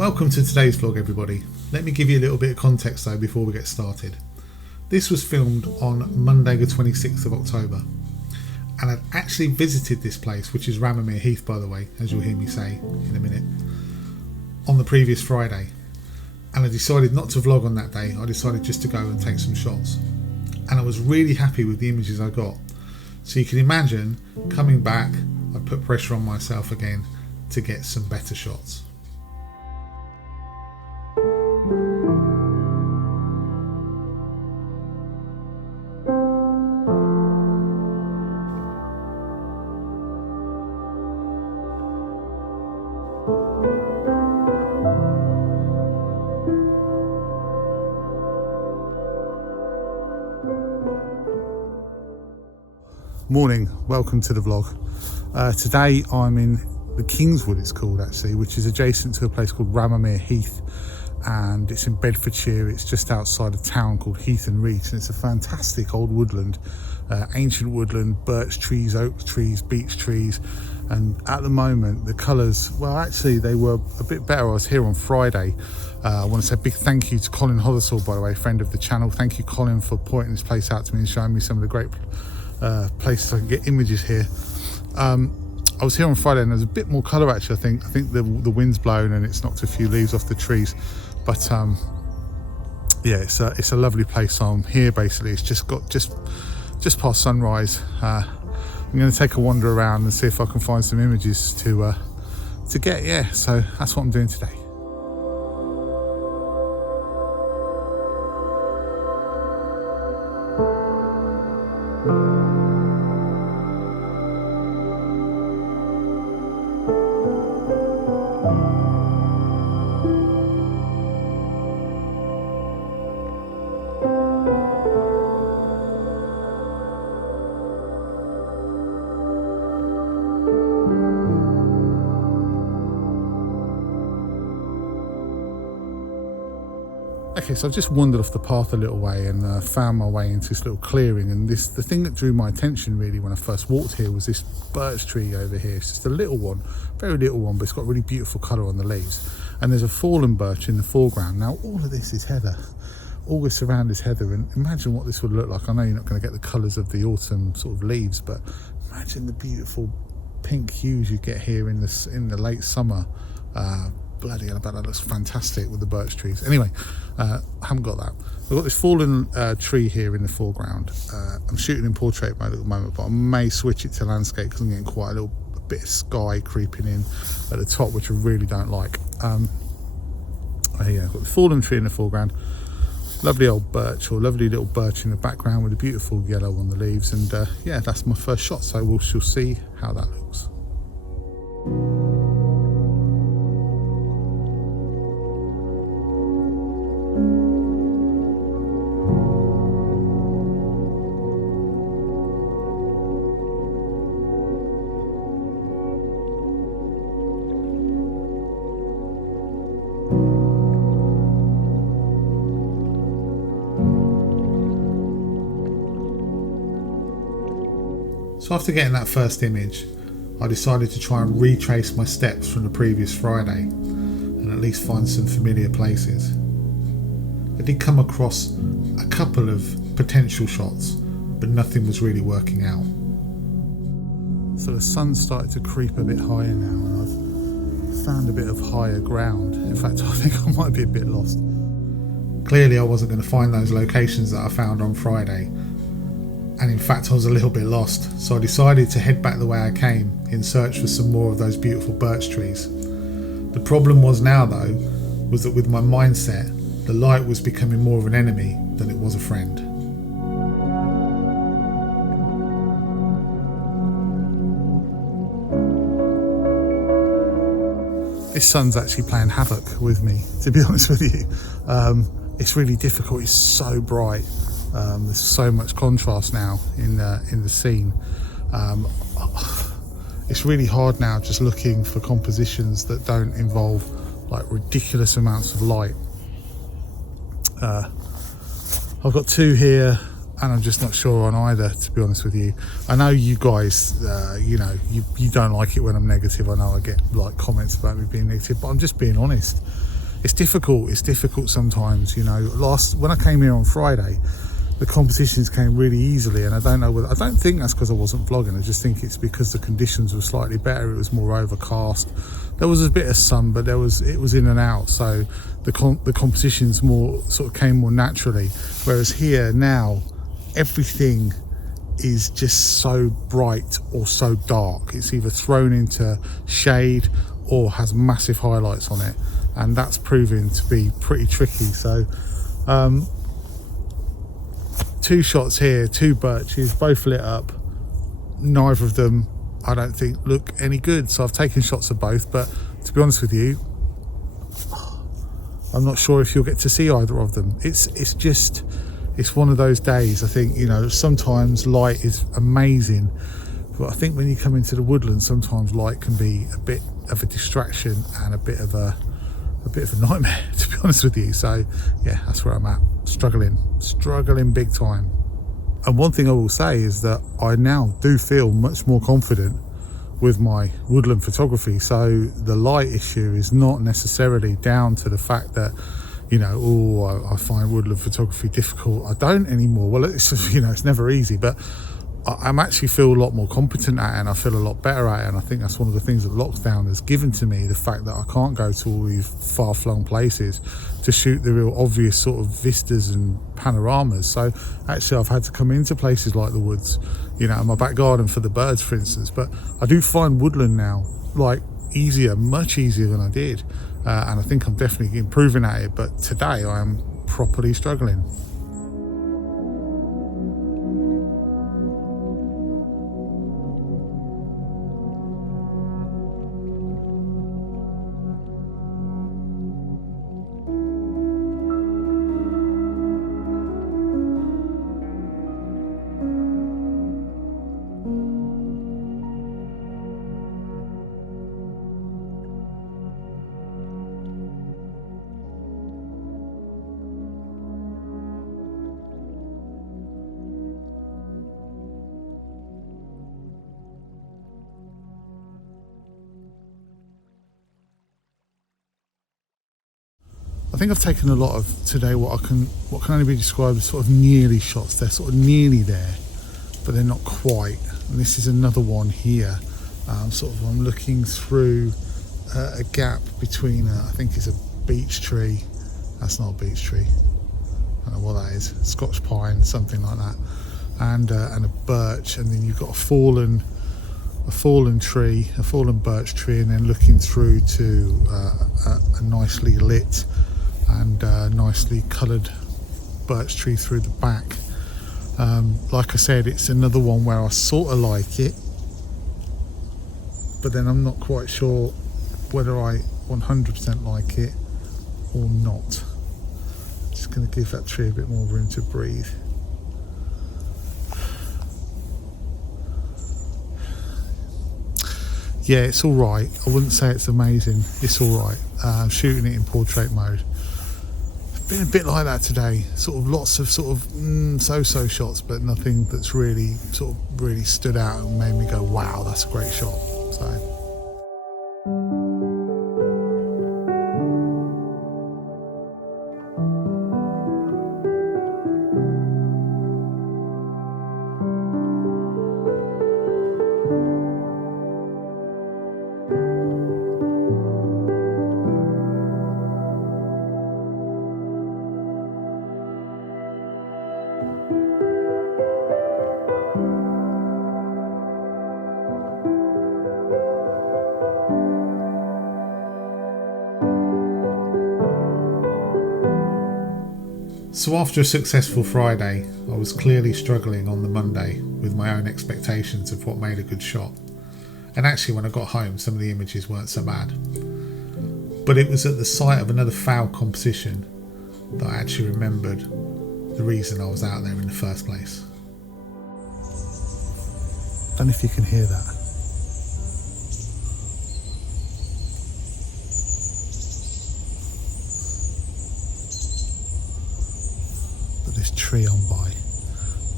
Welcome to today's vlog, everybody. Let me give you a little bit of context though before we get started. This was filmed on Monday the 26th of October, and I'd actually visited this place, which is Rammamere Heath by the way, as you'll hear me say in a minute, on the previous Friday, and I decided not to vlog on that day. I decided just to go and take some shots, and I was really happy with the images I got. So you can imagine coming back, I put pressure on myself again to get some better shots. Morning, welcome to the vlog. Today I'm in the Kingswood, it's called actually, which is adjacent to a place called Rammamere Heath, and it's in Bedfordshire. It's just outside a town called Heath and Reach, and it's a fantastic old woodland, ancient woodland, birch trees, oak trees, beech trees, and at the moment the colours, well actually they were a bit better. I was here on Friday. I want to say a big thank you to Colin Hothersall, by the way, friend of the channel. Thank you, Colin, for pointing this place out to me and showing me some of the great places I can get images here. I was here on Friday and there's a bit more colour actually. I think the wind's blown and it's knocked a few leaves off the trees, but yeah, it's a lovely place. So I'm here basically. It's just past sunrise. I'm going to take a wander around and see if I can find some images to get. Yeah, so that's what I'm doing today. Okay, so I've just wandered off the path a little way and found my way into this little clearing, and the thing that drew my attention really when I first walked here was this birch tree over here. It's just a little one, very little one, but it's got really beautiful colour on the leaves, and there's a fallen birch in the foreground. Now all of this is heather, all this around is heather, and imagine what this would look like. I know you're not going to get the colours of the autumn sort of leaves, but imagine the beautiful pink hues you get here in the late summer. Bloody hell, I bet that looks fantastic with the birch trees. Anyway, I haven't got that. I've got this fallen tree here in the foreground. I'm shooting in portrait mode at the moment, but I may switch it to landscape because I'm getting quite a bit of sky creeping in at the top, which I really don't like. Yeah, I've got the fallen tree in the foreground, lovely old birch, or lovely little birch in the background with a beautiful yellow on the leaves, and yeah, that's my first shot, so we'll see how that looks. So after getting that first image, I decided to try and retrace my steps from the previous Friday and at least find some familiar places. I did come across a couple of potential shots, but nothing was really working out. So the sun's started to creep a bit higher now, and I've found a bit of higher ground. In fact, I think I might be a bit lost. Clearly I wasn't going to find those locations that I found on Friday. And in fact I was a little bit lost, so I decided to head back the way I came in search for some more of those beautiful birch trees. The problem was now though, was that with my mindset, the light was becoming more of an enemy than it was a friend. This sun's actually playing havoc with me, to be honest with you. It's really difficult, it's so bright. There's so much contrast now in the scene. It's really hard now just looking for compositions that don't involve like ridiculous amounts of light. I've got two here and I'm just not sure on either, to be honest with you. I know you guys, you know, you don't like it when I'm negative. I know I get like comments about me being negative, but I'm just being honest. it's difficult sometimes, you know. When I came here on Friday, the competitions came really easily, and I don't think that's because I wasn't vlogging. I just think it's because the conditions were slightly better. It was more overcast. There was a bit of sun, but it was in and out, so the competitions more sort of came more naturally. Whereas here now, everything is just so bright or so dark. It's either thrown into shade or has massive highlights on it, and that's proving to be pretty tricky. So 2 shots here, 2 birches, both lit up. Neither of them, I don't think, look any good, so I've taken shots of both. But to be honest with you, I'm not sure if you'll get to see either of them. It's one of those days. I think, you know, sometimes light is amazing, but I think when you come into the woodland, sometimes light can be a bit of a distraction and a bit of a nightmare, to be honest with you. So yeah, that's where I'm at, struggling big time. And one thing I will say is that I now do feel much more confident with my woodland photography. So the light issue is not necessarily down to the fact that, you know, I find woodland photography difficult. I don't anymore. Well, it's just, you know, it's never easy, but I'm actually feel a lot more competent at it, and I feel a lot better at it. And I think that's one of the things that lockdown has given to me, the fact that I can't go to all these far-flung places to shoot the real obvious sort of vistas and panoramas. So actually I've had to come into places like the woods, you know, my back garden for the birds, for instance. But I do find woodland now like easier, much easier than I did, and I think I'm definitely improving at it. But today I am properly struggling. I think I've taken a lot of today what can only be described as sort of nearly shots. They're sort of nearly there, but they're not quite. And this is another one here. I'm looking through a gap between I think it's a beech tree. That's not a beech tree. I don't know what that is. Scotch pine, something like that, and a birch. And then you've got a fallen tree, a fallen birch tree, and then looking through to a nicely lit and nicely coloured birch tree through the back. Like I said, it's another one where I sort of like it, but then I'm not quite sure whether I 100% like it or not. Just going to give that tree a bit more room to breathe. Yeah, it's all right. I wouldn't say it's amazing. It's all right. I'm shooting it in portrait mode. It's been a bit like that today. Sort of lots of so-so shots, but nothing that's really really stood out and made me go, wow, that's a great shot. So. So after a successful Friday, I was clearly struggling on the Monday with my own expectations of what made a good shot. And actually when I got home, some of the images weren't so bad. But it was at the sight of another foul composition that I actually remembered the reason I was out there in the first place. Don't know if you can hear that. This tree on by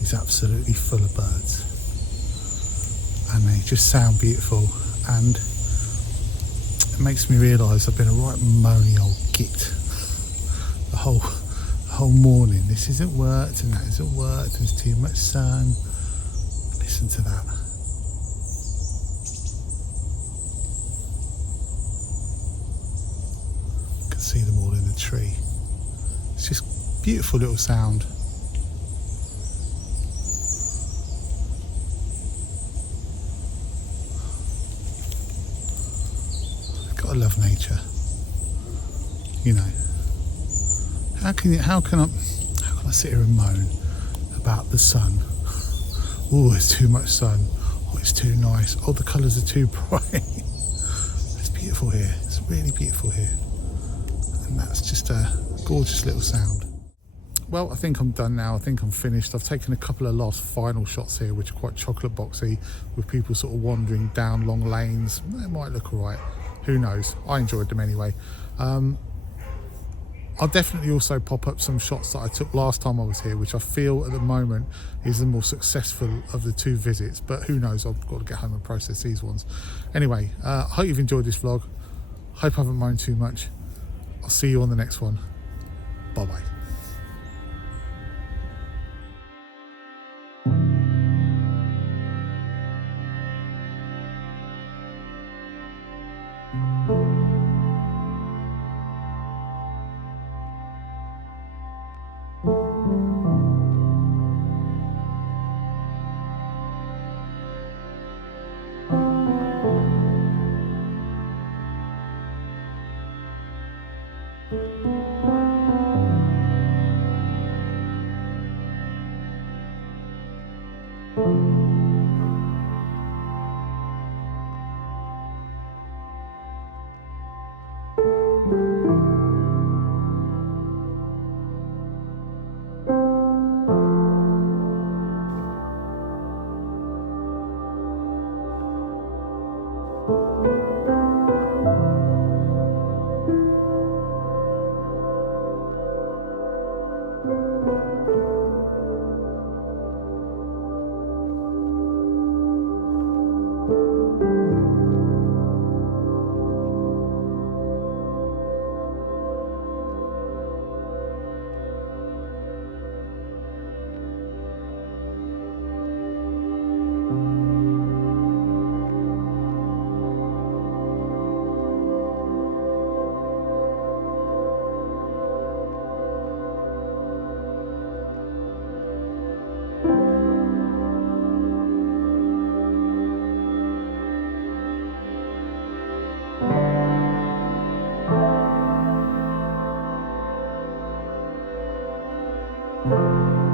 is absolutely full of birds, and they just sound beautiful. And It makes me realise I've been a right moany old git the whole morning. This hasn't worked and that hasn't worked. There's too much sun. Listen to that. I can see them all in the tree. It's just beautiful little sound. I love nature, you know. How can I sit here and moan about the sun? Oh, it's too much sun. Oh, it's too nice. Oh, the colours are too bright. It's beautiful here. It's really beautiful here, and that's just a gorgeous little sound. Well, I think I'm done now. I think I'm finished. I've taken a couple of last final shots here, which are quite chocolate boxy, with people sort of wandering down long lanes. It might look all right. Who knows? I enjoyed them anyway. I'll definitely also pop up some shots that I took last time I was here, which I feel at the moment is the more successful of the two visits. But who knows? I've got to get home and process these ones. Anyway, I hope you've enjoyed this vlog. Hope I haven't moaned too much. I'll see you on the next one. Bye-bye. Bye.